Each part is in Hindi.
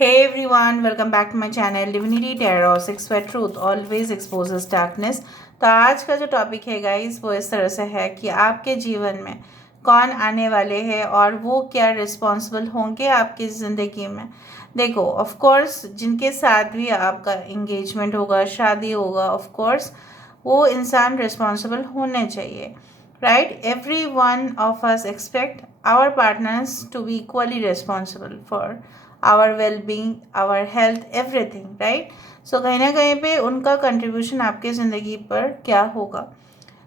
Hey everyone, welcome back to my channel Divinity Tarot 6 where truth always exposes darkness। तो आज का जो टॉपिक है गाइस वो इस तरह से है कि आपके जीवन में कौन आने वाले हैं और वो क्या रिस्पॉन्सिबल होंगे आपकी ज़िंदगी में। देखो ऑफ कोर्स जिनके साथ भी आपका इंगेजमेंट होगा, शादी होगा, ऑफ कोर्स वो इंसान रिस्पॉन्सिबल होने चाहिए, right. Every one of us expect our partners to be equally responsible for our well being, our health, everything, right. So कहीं ना कहीं पे उनका कंट्रीब्यूशन आपके ज़िंदगी पर क्या होगा।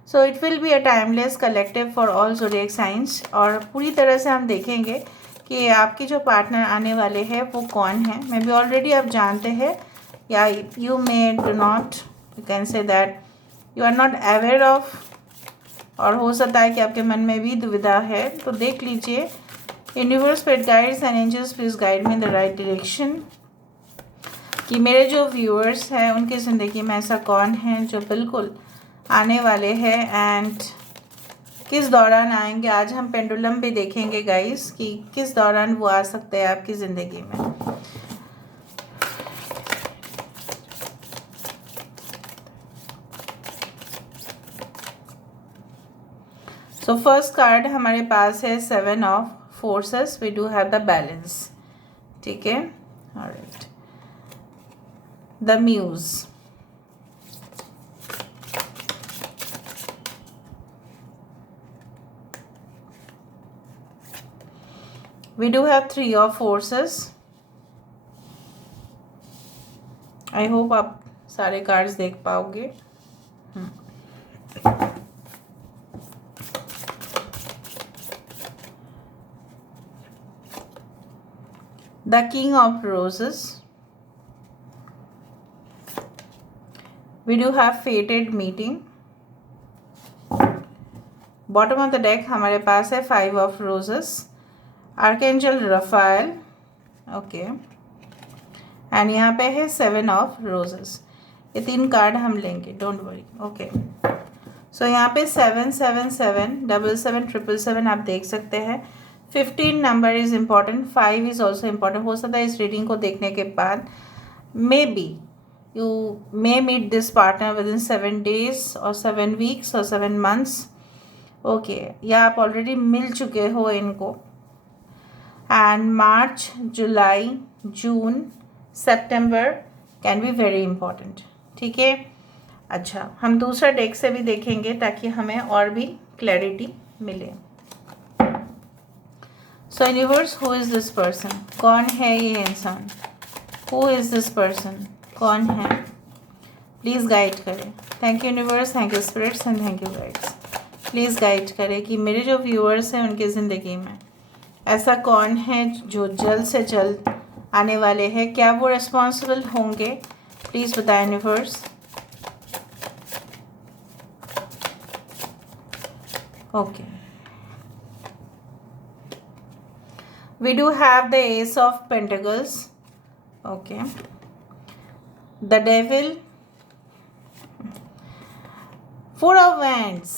So it will be a timeless collective for all zodiac science. और पूरी तरह से हम देखेंगे कि आपके जो पार्टनर आने वाले हैं वो कौन है। मे बी ऑलरेडी आप जानते हैं या you may do not, you can say that you are not aware of, और हो सकता है कि आपके मन में भी दुविधा है। तो देख लीजिए, universe, pet guides and angels please guide me in the right direction कि मेरे जो व्यूअर्स हैं उनकी ज़िंदगी में ऐसा कौन है जो बिल्कुल आने वाले हैं एंड किस दौरान आएंगे। आज हम पेंडुलम भी देखेंगे गाइस कि किस दौरान वो आ सकते हैं आपकी ज़िंदगी में। सो फर्स्ट कार्ड हमारे पास है 7 of forces. We do have the balance, ठीक है। Alright, the muse, we do have 3 of forces। I hope आप सारे कार्ड्स देख पाओगे। The king of roses, we do have fated meeting। Bottom of the deck हमारे पास है 5 of roses, archangel Raphael, okay, and यहाँ पे है 7 ऑफ रोजेस। ये 3 कार्ड हम लेंगे, डोंट वरी, ओके। सो यहाँ पे 7 7 7 7 7 7 7 आप देख सकते हैं। 15 number is important, 5 is also important. हो सकता है इस रीडिंग को देखने के बाद maybe you may meet this partner within 7 days और 7 weeks और 7 months, ओके, या आप ऑलरेडी मिल चुके हो इनको। And March, July, June, September can be very important, ठीक है। अच्छा, हम दूसरा डेक से भी देखेंगे ताकि हमें और भी क्लैरिटी मिले। सो universe, who is this person, कौन है ये इंसान, हु इज़ दिस पर्सन, कौन है, प्लीज़ गाइड करें। Thank you universe, thank you spirits and thank you guides. Please guide करें कि मेरे जो व्यूअर्स हैं उनकी ज़िंदगी में ऐसा कौन है जो जल्द से जल्द आने वाले हैं। क्या वो रिस्पॉन्सिबल होंगे, प्लीज़ बताएं universe. Okay, we do have the ace of pentacles, okay, the devil, 4 of wands,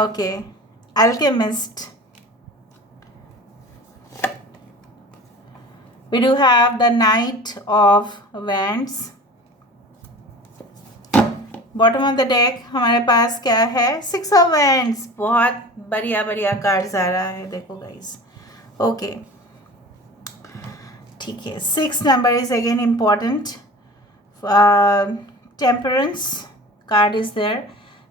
okay, alchemist, we do have the knight of wands। Bottom of the deck हमारे पास क्या है, 6 ऑफ wands। बहुत बढ़िया बढ़िया कार्ड्स आ रहा है, देखो गाइस, ओके, ठीक है। 6 number is again important. Temperance card is there.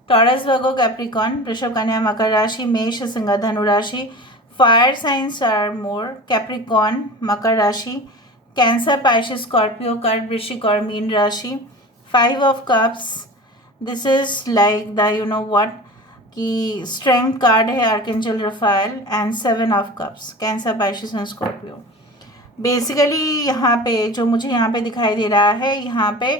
Taurus, Virgo, Capricorn, वृषभ, कन्या, मकर राशि, मेष, सिंह, धनु राशि। Fire signs are more, Capricorn, मकर राशि, कैंसर, पाइसेस, स्कॉर्पियो कार्ड, वृश्चिक और मीन राशि। 5 of cups, this is like the you know what कि स्ट्रेंथ कार्ड है, archangel Raphael, and 7 of cups, Cancer, Pisces and Scorpio. Basically यहाँ पे जो मुझे यहाँ पे दिखाई दे रहा है, यहाँ पे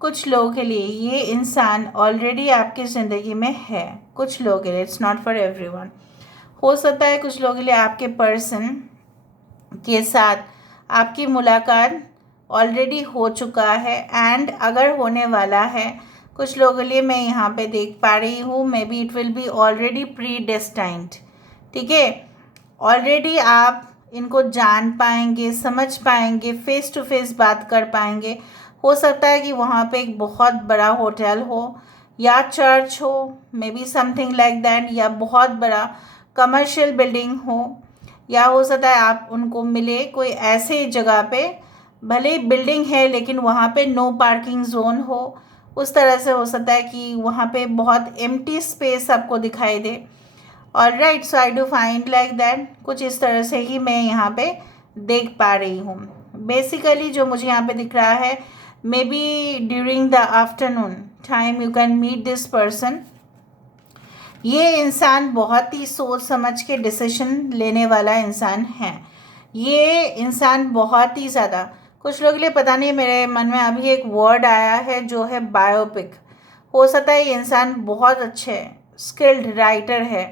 कुछ लोगों के लिए ये इंसान ऑलरेडी आपकी ज़िंदगी में है। कुछ लोगों के लिए, इट्स नॉट फॉर एवरीवन। हो सकता है कुछ लोगों के लिए आपके पर्सन के साथ आपकी मुलाकात ऑलरेडी हो चुका है एंड अगर होने वाला है। कुछ लोगों के लिए मैं यहाँ पे देख पा रही हूँ, may be it will be already pre destined, ठीक है। ऑलरेडी आप इनको जान पाएंगे, समझ पाएंगे, फेस टू फेस बात कर पाएंगे। हो सकता है कि वहाँ पे एक बहुत बड़ा होटल हो या चर्च हो, may be something like that, या बहुत बड़ा कमर्शियल बिल्डिंग हो, या हो सकता है आप उनको मिले कोई ऐसे जगह पे, भले ही बिल्डिंग है लेकिन वहाँ पे नो पार्किंग जोन हो। उस तरह से हो सकता है कि वहाँ पे बहुत एम्प्टी स्पेस आपको दिखाई दे। और right, so I do find like that, कुछ इस तरह से ही मैं यहाँ पे देख पा रही हूँ। बेसिकली जो मुझे यहाँ पे दिख रहा है, maybe during the afternoon time you can meet this person. ये इंसान बहुत ही सोच समझ के डिसीजन लेने वाला इंसान है। ये इंसान बहुत ही ज़्यादा, कुछ लोगों के लिए पता नहीं, मेरे मन में अभी एक वर्ड आया है जो है बायोपिक। हो सकता है ये इंसान बहुत अच्छे स्किल्ड राइटर है।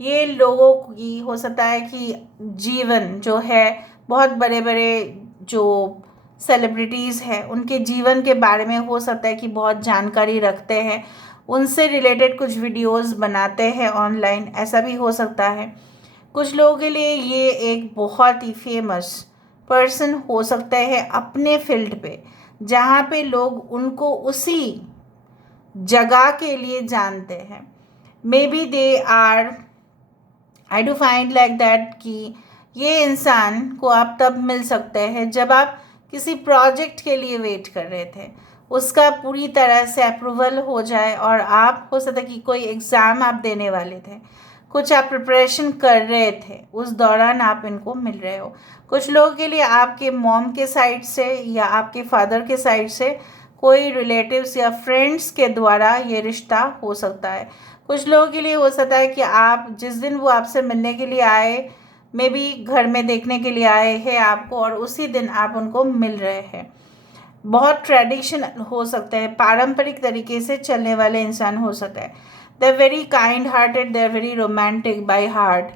ये लोगों की हो सकता है कि जीवन जो है, बहुत बड़े बड़े जो सेलिब्रिटीज़ हैं उनके जीवन के बारे में हो सकता है कि बहुत जानकारी रखते हैं, उनसे रिलेटेड कुछ वीडियोस बनाते हैं ऑनलाइन, ऐसा भी हो सकता है। कुछ लोगों के लिए ये एक बहुत ही फेमस पर्सन हो सकता है अपने फील्ड पे, जहाँ पे लोग उनको उसी जगह के लिए जानते हैं। Maybe they are, I do find like that कि ये इंसान को आप तब मिल सकते हैं जब आप किसी प्रोजेक्ट के लिए वेट कर रहे थे, उसका पूरी तरह से अप्रूवल हो जाए, और आप हो सकता है कि कोई एग्ज़ाम आप देने वाले थे, कुछ आप प्रिपरेशन कर रहे थे, उस दौरान आप इनको मिल रहे हो। कुछ लोगों के लिए आपके मॉम के साइड से या आपके फादर के साइड से कोई रिलेटिव्स या फ्रेंड्स के द्वारा ये रिश्ता हो सकता है। कुछ लोगों के लिए हो सकता है कि आप जिस दिन वो आपसे मिलने के लिए आए, मे बी घर में देखने के लिए आए हैं आपको, और उसी दिन आप उनको मिल रहे हैं। बहुत ट्रेडिशन हो सकता है, पारंपरिक तरीके से चलने वाले इंसान हो सकता है। They are very kind hearted, they are very romantic by heart.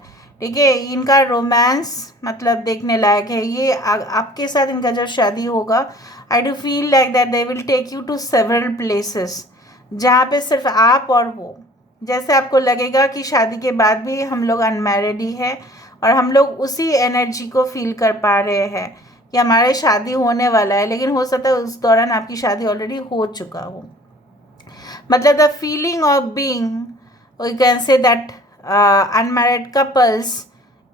ठीक है, इनका रोमांस मतलब देखने लायक है। ये आपके साथ इनका जब शादी होगा, I do feel like that they will take you to several places, जहाँ पे सिर्फ आप और वो, जैसे आपको लगेगा कि शादी के बाद भी हम लोग अनमैरिड ही है, और हम लोग उसी एनर्जी को फील कर पा रहे हैं कि हमारे शादी होने वाला है, लेकिन हो सकता है उस दौरान आपकी शादी ऑलरेडी हो चुका हो। मतलब the feeling of being, we can say that unmarried couples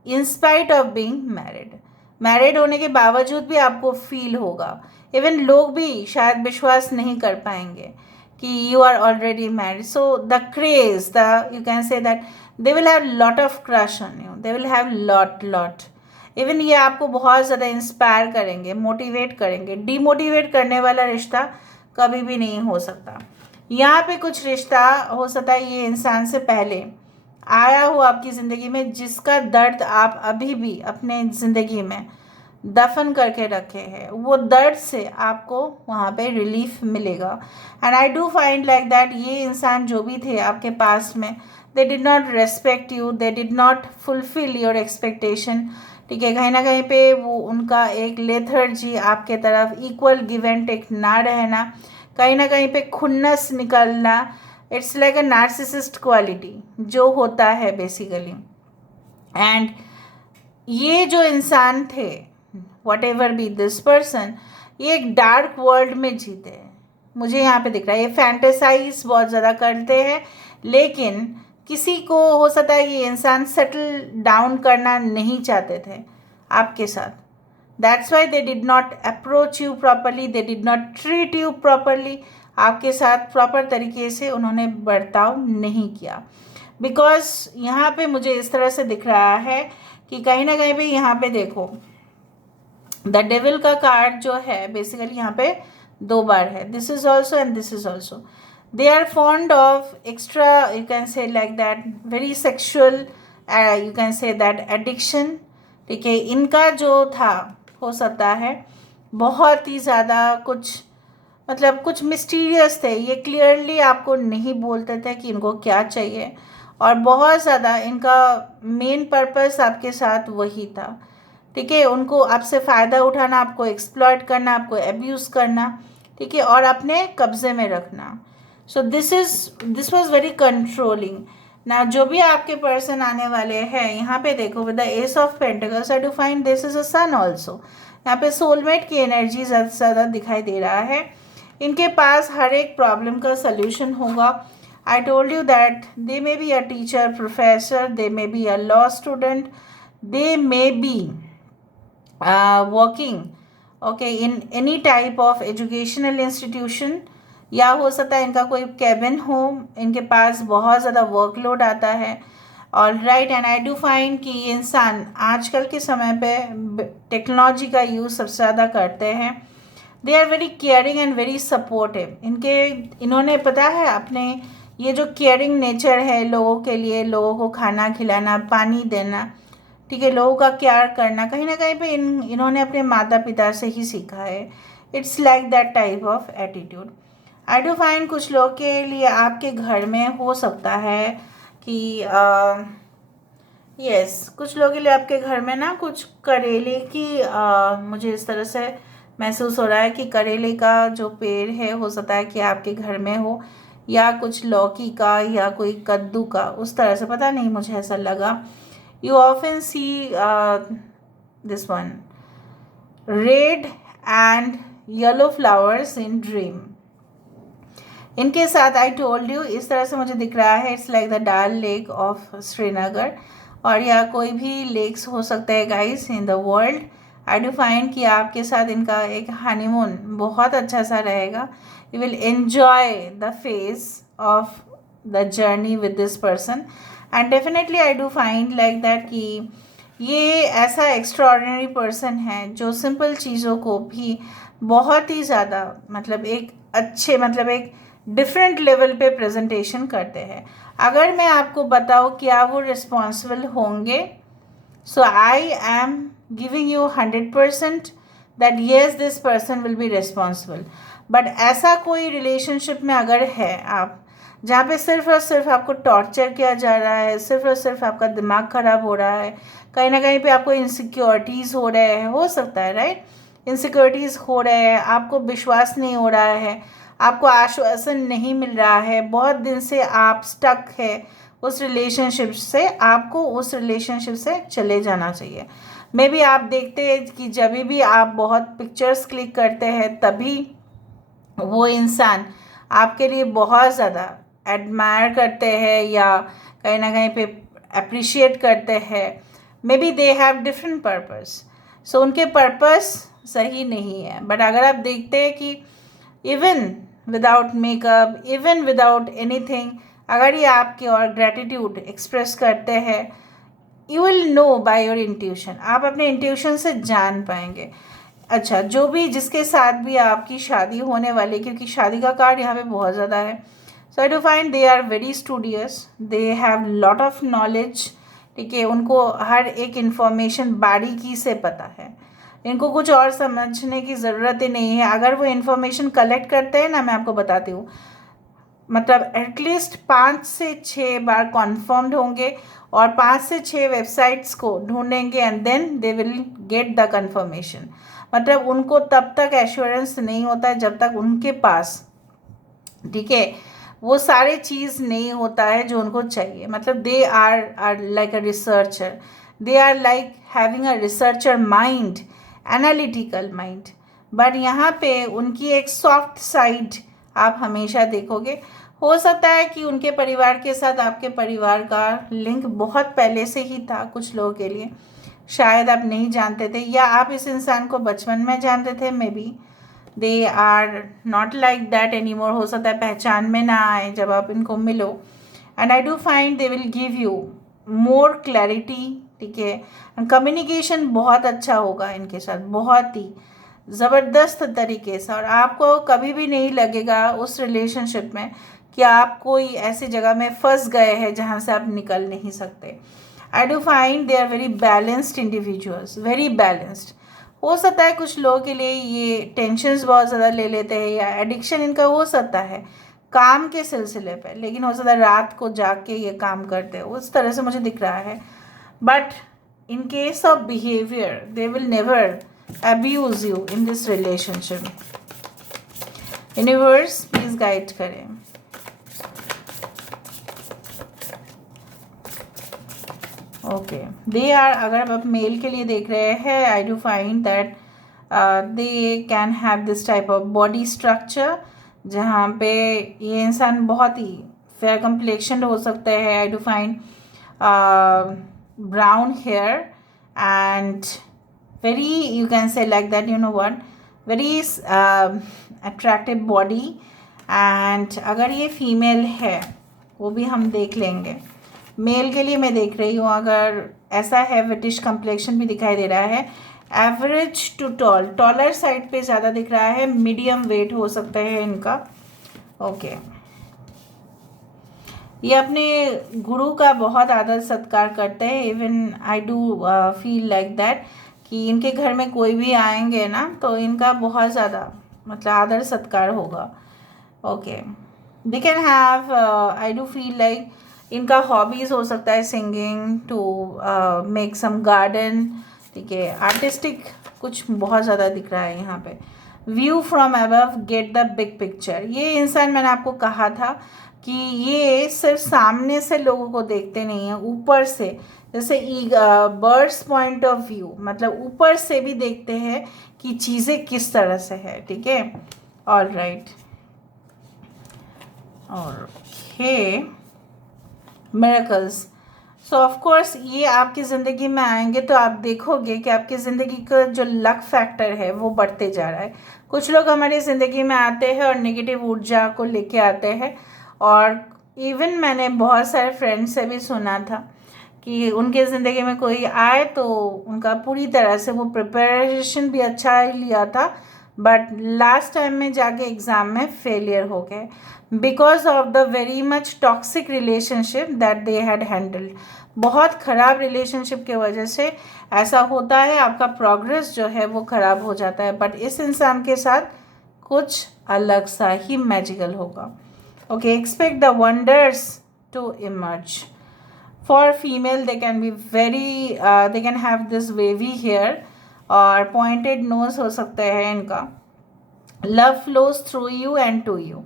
in spite of being married, married होने के बावजूद भी आपको फील होगा। इवन लोग भी शायद विश्वास नहीं कर पाएंगे कि you are already married. So the craze, the, you can say that they will have lot of crush on you, they will have lot even ये आपको बहुत ज़्यादा इंस्पायर करेंगे, मोटिवेट करेंगे। डीमोटिवेट करने वाला रिश्ता कभी भी नहीं हो सकता। यहाँ पे कुछ रिश्ता हो सकता है ये इंसान से पहले आया हो आपकी ज़िंदगी में, जिसका दर्द आप अभी भी अपने ज़िंदगी में दफन करके रखे हैं। वो दर्द से आपको वहाँ पे रिलीफ मिलेगा। And I do find like that ये इंसान जो भी थे आपके पास में, they did not respect you, they did not fulfil your expectation. ठीक है, कहीं ना कहीं पे वो उनका एक लेथर्जी आपके तरफ, इक्वल गिव एंड टेक ना रहना, कहीं ना कहीं पे खुन्नस निकलना, it's like a narcissist quality जो होता है बेसिकली। एंड ये जो इंसान थे, what ever be this person, ये एक डार्क वर्ल्ड में जीते हैं, मुझे यहाँ पे दिख रहा है। ये फैंटेसाइज बहुत ज़्यादा करते हैं, लेकिन किसी को हो सकता है ये इंसान सेटल डाउन करना नहीं चाहते थे आपके साथ। That's why they did not approach you properly, they did not treat you properly. आपके साथ प्रॉपर तरीके से उन्होंने बर्ताव नहीं किया। बिकॉज यहाँ पे मुझे इस तरह से दिख रहा है कि कहीं ना कहीं पे यहाँ पे देखो, द डेविल का कार्ड जो है बेसिकली यहाँ पे 2 बार है। This is also and this is also. They are fond of extra, you can say like that, very sexual, you can say that addiction. ठीक है, इनका जो था हो सकता है बहुत ही ज़्यादा कुछ, मतलब कुछ मिस्टीरियस थे। ये क्लियरली आपको नहीं बोलते थे कि इनको क्या चाहिए, और बहुत ज़्यादा इनका मेन पर्पस आपके साथ वही था। ठीक है, उनको आपसे फ़ायदा उठाना, आपको एक्सप्लॉइट करना, आपको एब्यूज़ करना, ठीक है, और अपने कब्ज़े में रखना। So this was very controlling. ना जो भी आपके पर्सन आने वाले हैं, यहाँ पे देखो with the ace of pentacles I do find this is a sun also. यहाँ पे सोलमेट की एनर्जी ज़्यादा दिखाई दे रहा है। इनके पास हर एक प्रॉब्लम का सल्यूशन होगा। I told you that they may be a teacher, professor, they may be a law student, they may be working okay in any type of educational institution, या हो सकता है इनका कोई केबिन हो, इनके पास बहुत ज़्यादा वर्कलोड आता है। All right, and I do find कि ये इंसान आजकल के समय पे टेक्नोलॉजी का यूज़ सबसे ज़्यादा करते हैं। They are very caring and very supportive. इन्होंने पता है अपने ये जो केयरिंग नेचर है लोगों के लिए, लोगों को खाना खिलाना, पानी देना, ठीक है, लोगों का केयर करना, कहीं ना कहीं पे इन्होंने अपने माता पिता से ही सीखा है। It's like that type of attitude. I do find कुछ लोग के लिए आपके घर में हो सकता है कि यस कुछ लोगों के लिए आपके घर में ना कुछ करेले की मुझे इस तरह से महसूस हो रहा है कि करेले का जो पेड़ है हो सकता है कि आपके घर में हो, या कुछ लौकी का या कोई कद्दू का, उस तरह से पता नहीं, मुझे ऐसा लगा। You often see this one red and yellow flowers in dream. इनके साथ आई टोल्ड यू इस तरह से मुझे दिख रहा है, इट्स लाइक द डाल लेक ऑफ श्रीनगर, और या कोई भी लेक्स हो सकता है guys in the world. I do find कि आपके साथ इनका एक हनीमून बहुत अच्छा सा रहेगा। You will enjoy the phase of the journey with this person, and definitely I do find like that कि ये ऐसा एक्स्ट्रॉर्डिनरी पर्सन है जो सिंपल चीज़ों को भी बहुत ही ज़्यादा मतलब एक अच्छे मतलब एक डिफरेंट लेवल पे प्रेजेंटेशन करते हैं। अगर मैं आपको बताऊँ क्या वो रिस्पॉन्सिबल होंगे, so I am giving you 100% that yes this person will be responsible. But ऐसा कोई रिलेशनशिप में अगर है आप जहाँ पे सिर्फ और सिर्फ आपको टॉर्चर किया जा रहा है, सिर्फ और सिर्फ आपका दिमाग ख़राब हो रहा है, कहीं ना कहीं पे आपको इनसिक्योरिटीज़ हो रहे हैं, हो सकता है राइट, इनसिक्योरिटीज़ हो रहे हैं, आपको विश्वास नहीं हो रहा है, आपको आश्वासन नहीं मिल रहा है, बहुत दिन से आप स्टक है उस रिलेशनशिप से, आपको उस रिलेशनशिप से चले जाना चाहिए। मे बी आप देखते हैं कि जब भी आप बहुत पिक्चर्स क्लिक करते हैं तभी वो इंसान आपके लिए बहुत ज़्यादा एडमायर करते हैं या कहीं ना कहीं पे अप्रिशिएट करते हैं। Maybe they have different purpose, so उनके पर्पस सही नहीं है। बट अगर आप देखते हैं कि even without makeup, even without anything, अगर ये आपके और ग्रेटिट्यूड एक्सप्रेस करते हैं, you will know by your intuition, आप अपने इंट्यूशन से जान पाएंगे। अच्छा, जो भी जिसके साथ भी आपकी शादी होने वाली, क्योंकि शादी का कार्ड यहाँ पे बहुत ज़्यादा है, so I do find they are very studious, they have lot of knowledge, ठीक है, उनको हर एक इन्फॉर्मेशन बारीकी से पता है, इनको कुछ और समझने की ज़रूरत ही नहीं है। अगर वो इन्फॉर्मेशन कलेक्ट करते हैं ना, मैं आपको बताती हूँ, मतलब एटलीस्ट 5 से 6 बार कॉन्फर्म्ड होंगे और 5 से 6 वेबसाइट्स को ढूंढेंगे and then they will get the confirmation. मतलब उनको तब तक एश्योरेंस नहीं होता है जब तक उनके पास, ठीक है, वो सारे चीज़ नहीं होता है जो उनको चाहिए। मतलब they are like a researcher, they are like having a researcher mind, analytical mind. But यहाँ पे उनकी एक सॉफ्ट साइड आप हमेशा देखोगे। हो सकता है कि उनके परिवार के साथ आपके परिवार का लिंक बहुत पहले से ही था, कुछ लोगों के लिए शायद आप नहीं जानते थे, या आप इस इंसान को बचपन में जानते थे। Maybe they are not like that any more, हो सकता है पहचान में ना आए जब आप इनको मिलो। And I do find they will give you more clarity, ठीक है, कम्युनिकेशन बहुत अच्छा होगा इनके साथ, बहुत ही ज़बरदस्त तरीके से, और आपको कभी भी नहीं लगेगा उस रिलेशनशिप में कि आप कोई ऐसी जगह में फंस गए हैं जहाँ से आप निकल नहीं सकते। I do find they are very balanced individuals, very balanced. हो सकता है कुछ लोगों के लिए ये टेंशन्स बहुत ज़्यादा ले लेते हैं, या एडिक्शन इनका हो सकता है काम के सिलसिले पे, लेकिन हो सकता है रात को जाग के ये काम करते हैं, उस तरह से मुझे दिख रहा है। But in case of behaviour they will never abuse you in this relationship. Universe please guide करें। ओके, दे आर, अगर आप मेल के लिए देख रहे हैं, आई do find that they can have this type of body structure, जहाँ पे ये इंसान बहुत ही फेयर कम्प्लेक्शन हो सकता है. आई do find brown hair and very, you can say like that, you know what, very attractive body. and अगर ये फीमेल है वो भी हम देख लेंगे. मेल के लिए मैं देख रही हूँ, अगर ऐसा है, ब्रिटिश कम्प्लेक्शन भी दिखाई दे रहा है, average to tall, taller side पे ज़्यादा दिख रहा है, मीडियम वेट हो सकता है इनका. ओके, ये अपने गुरु का बहुत आदर सत्कार करते हैं. Even I do feel like that कि इनके घर में कोई भी आएंगे ना तो इनका बहुत ज़्यादा मतलब आदर सत्कार होगा. Okay, they can have, I do feel like इनका हॉबीज़ हो सकता है singing, to make some garden. ठीक है, आर्टिस्टिक कुछ बहुत ज़्यादा दिख रहा है यहाँ पे. View from above, get the big picture. ये इंसान, मैंने आपको कहा था कि ये सिर्फ सामने से लोगों को देखते नहीं हैं, ऊपर से, जैसे बर्ड्स पॉइंट ऑफ व्यू, मतलब ऊपर से भी देखते हैं कि चीज़ें किस तरह से है. ठीक है, all right. Okay, miracles. So of course ये आपकी ज़िंदगी में आएंगे तो आप देखोगे कि आपकी ज़िंदगी का जो लक फैक्टर है वो बढ़ते जा रहा है. कुछ लोग हमारी ज़िंदगी में आते हैं और नेगेटिव ऊर्जा को लेके आते हैं, और इवन मैंने बहुत सारे फ्रेंड्स से भी सुना था कि उनके ज़िंदगी में कोई आए तो उनका पूरी तरह से वो प्रिपरेशन भी अच्छा लिया था, बट लास्ट टाइम में जाके एग्ज़ाम में फेलियर हो गए because of the very much toxic relationship that they had handled. बहुत ख़राब रिलेशनशिप के वजह से ऐसा होता है, आपका प्रोग्रेस जो है वो ख़राब हो जाता है. बट इस इंसान के साथ कुछ अलग सा ही मैजिकल होगा. Okay, expect the wonders to emerge. For female they can be very, they can have this wavy hair और पॉइंटेड नोज हो सकता है इनका. Love flows through you and to you.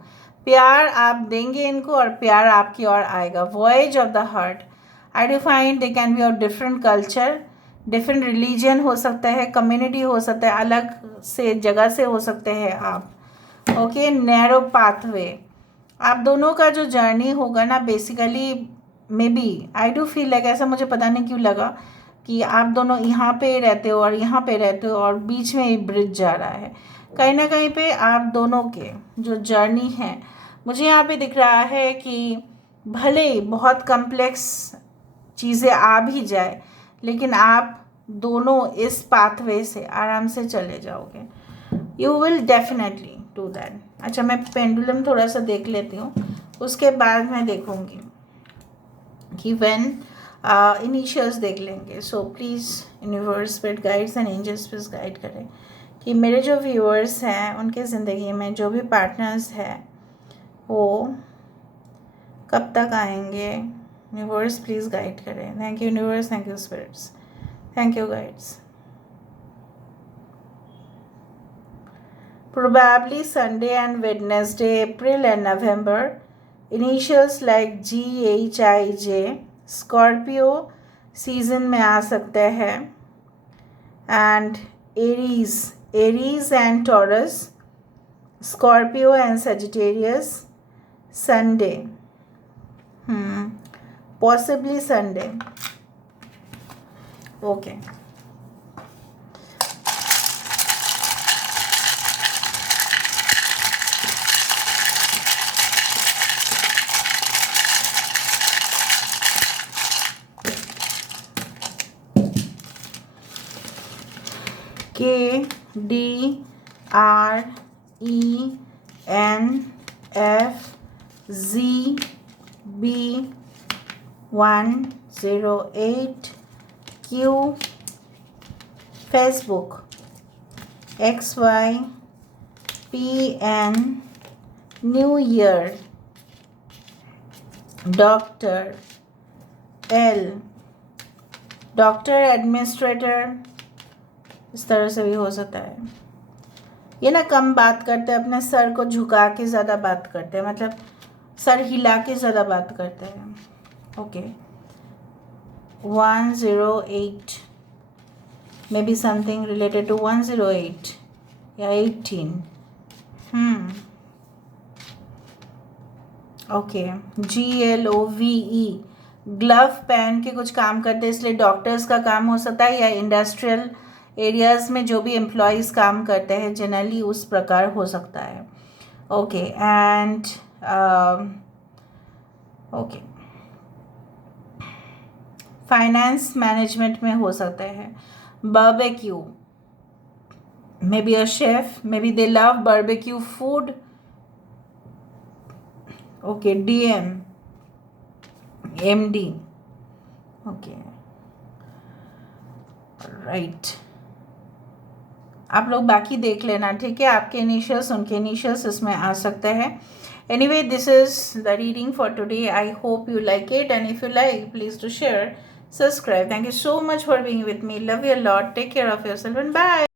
प्यार आप देंगे इनको और प्यार आपकी ओर आएगा. Voice of the heart. I do find they can be of different culture, different religion हो सकता है, कम्युनिटी हो सकता है, अलग से जगह से हो सकते हैं आप. Okay, narrow pathway. आप दोनों का जो जर्नी होगा ना, basically may be, I do feel like, ऐसा मुझे पता नहीं क्यों लगा कि आप दोनों यहाँ पे रहते हो और यहाँ पे रहते हो और बीच में एक ब्रिज जा रहा है. कहीं ना कहीं पे आप दोनों के जो जर्नी है, मुझे यहाँ पे दिख रहा है कि भले ही बहुत कम्प्लेक्स चीज़ें आ भी जाए, लेकिन आप दोनों इस पाथवे से आराम से चले जाओगे. You will definitely do that. अच्छा, मैं पेंडुलम थोड़ा सा देख लेती हूँ, उसके बाद मैं देखूँगी कि व्हेन इनिशियल्स देख लेंगे. So please universe, spirit guides and angels please guide करें कि मेरे जो व्यूअर्स हैं उनके ज़िंदगी में जो भी पार्टनर्स हैं वो कब तक आएंगे. यूनिवर्स प्लीज़ गाइड करें. Thank you universe, thank you spirits, thank you guides. Probably Sunday and Wednesday, April and November. Initials like GHIJ. Scorpio season में आ सकते हैं. And Aries and Taurus. Scorpio and Sagittarius. Sunday. Possibly Sunday. Okay. KDRENFZB108Q. Facebook XYPN. New Year. Doctor L. Doctor, administrator, इस तरह से भी हो सकता है. ये ना कम बात करते हैं, अपने सर को झुका के ज़्यादा बात करते हैं, मतलब सर हिला के ज़्यादा बात करते हैं. Okay, 108, maybe something related to 108 या 18. ओके. GLOVE, ग्लव पहन के कुछ काम करते हैं, इसलिए डॉक्टर्स का काम हो सकता है, या इंडस्ट्रियल एरियाज़ में जो भी एम्प्लॉयज़ काम करते हैं जनरली उस प्रकार हो सकता है. Okay. And okay, finance management में हो सकता है. Barbecue, may be a chef, may be they love barbecue food. Okay. DM, MD. Okay, right. आप लोग बाकी देख लेना, ठीक है. आपके इनिशियल्स उनके इनिशियल्स इसमें आ सकते हैं. Anyway, this is the reading for today. I hope you like it, and if you like, please do share, subscribe. Thank you so much for being with me. Love you a lot. Take care of yourself and bye.